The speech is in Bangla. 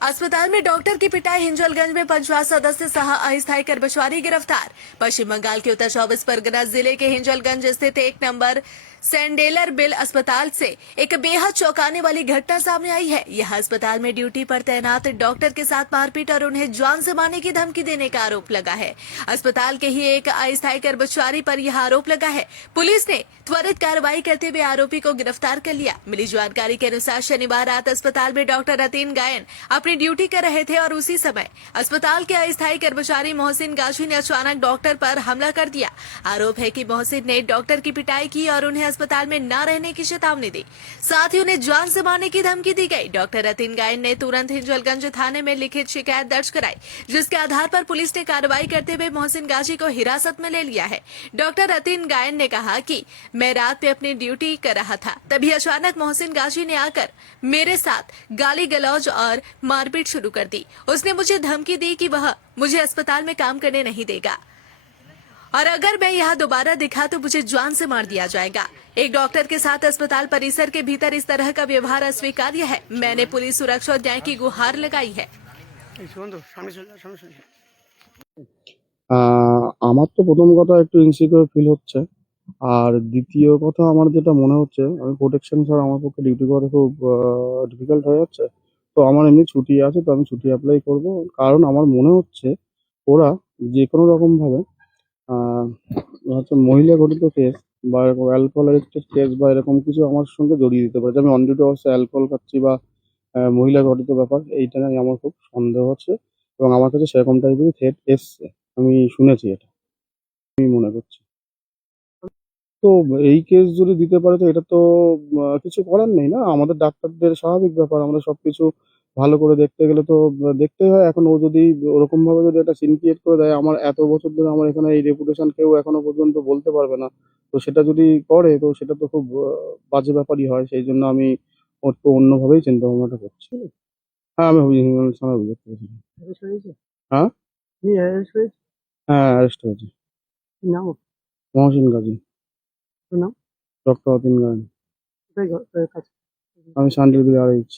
अस्पताल में डॉक्टर की पिटाई। हिंजलगंज में पंचवास सदस्य सह अस्थायी कर्मचारी गिरफ्तार। पश्चिम बंगाल के उत्तर 24 परगना जिले के हिंजलगंज स्थित 1 नंबर सेंडेलर बिल अस्पताल से एक बेहद चौंकाने वाली घटना सामने आई है। यह अस्पताल में ड्यूटी पर तैनात डॉक्टर के साथ मारपीट और उन्हें जान से मारने की धमकी देने का आरोप लगा है। अस्पताल के ही एक अस्थायी कर्मचारी पर यह आरोप लगा है। पुलिस ने त्वरित कार्रवाई करते हुए आरोपी को गिरफ्तार कर लिया। मिली जानकारी के अनुसार शनिवार रात अस्पताल में डॉक्टर रतीन गायन अपनी ड्यूटी कर रहे थे और उसी समय अस्पताल के अस्थायी कर्मचारी मोहसिन गाजी ने अचानक डॉक्टर पर हमला कर दिया। आरोप है कि मोहसिन ने डॉक्टर की पिटाई की और उन्हें अस्पताल में न रहने की चेतावनी दी। साथ ही उन्हें जान से मारने की धमकी दी गई। डॉक्टर रतीन गायन ने तुरंत हिंजलगंज थाने में लिखित शिकायत दर्ज कराई, जिसके आधार पर पुलिस ने कार्रवाई करते हुए मोहसिन गाजी को हिरासत में ले लिया है। डॉक्टर रतीन गायन ने कहा कि मैं रात में अपनी ड्यूटी कर रहा था, तभी अचानक मोहसिन गाजी ने आकर मेरे साथ गाली गलौज और मारपीट शुरू कर दी। उसने मुझे धमकी दी कि वह मुझे अस्पताल में काम करने नहीं देगा और अगर मैं यहाँ दोबारा दिखा तो मुझे जान से मार दिया जाएगा। एक डॉक्टर के साथ अस्पताल परिसर के भीतर इस तरह का व्यवहार अस्वीकार्य है। मैंने पुलिस सुरक्षा और न्याय की गुहार लगाई है। আমার তো প্রথম কথা একটু ইনসিকিউর ফিল হচ্ছে। আর দ্বিতীয় কথা আমার যেটা মনে হচ্ছে আমি প্রোটেকশন ছাড়া আমার পক্ষে ডিউটি করা খুব ডিফিকাল্ট হয়ে যাচ্ছে। তো আমার এমনি ছুটি আছে, তো আমি ছুটি অ্যাপ্লাই করব। কারণ আমার মনে হচ্ছে ওরা যেকোনো রকমভাবে হচ্ছে মহিলা ঘটিত কেস বা এরকম অ্যালকোহল অ্যাডিক্টেড কেস বা এরকম কিছু আমার সঙ্গে জড়িয়ে দিতে পারে, যে আমি অন ডিউটি অবস্থায় অ্যালকোহল খাচ্ছি বা মহিলা ঘটিত ব্যাপার, এইটা নিয়ে আমার খুব সন্দেহ হচ্ছে এবং আমার কাছে সেরকম টাইপেরই থ্রেট এসছে। আমি শুনেছি, এটা আমি মনে করছি। তো এই কেস যদি দিতে পারে তো এটা তো কিছু করার নেই না, আমাদের ডাক্তারদের স্বাভাবিক ব্যাপার। আমরা সবকিছু ভালো করে দেখতে গেলে তো দেখতেই হয়। এখন ও যদি ওরকম ভাবে যদি একটা সিন ক্রিয়েট করে দেয়, আমার এত বছর ধরে আমার এখানে এই রেপুটেশন কেউ এখনো পর্যন্ত বলতে পারবে না। তো সেটা যদি করে তো সেটা তো খুব বাজে ব্যাপারই হয়। সেই জন্য আমি একটু অন্যভাবেই চিন্তা ভাবনাটা করছি। হ্যাঁ, আমি অভিযোগ করেছিলাম। হ্যাঁ, হ্যাঁ, অ্যারেস্ট হয়েছে। মহসিন গাজী। ডক্টর অতীন গায়ন। আমি শান্তির আর এইচ।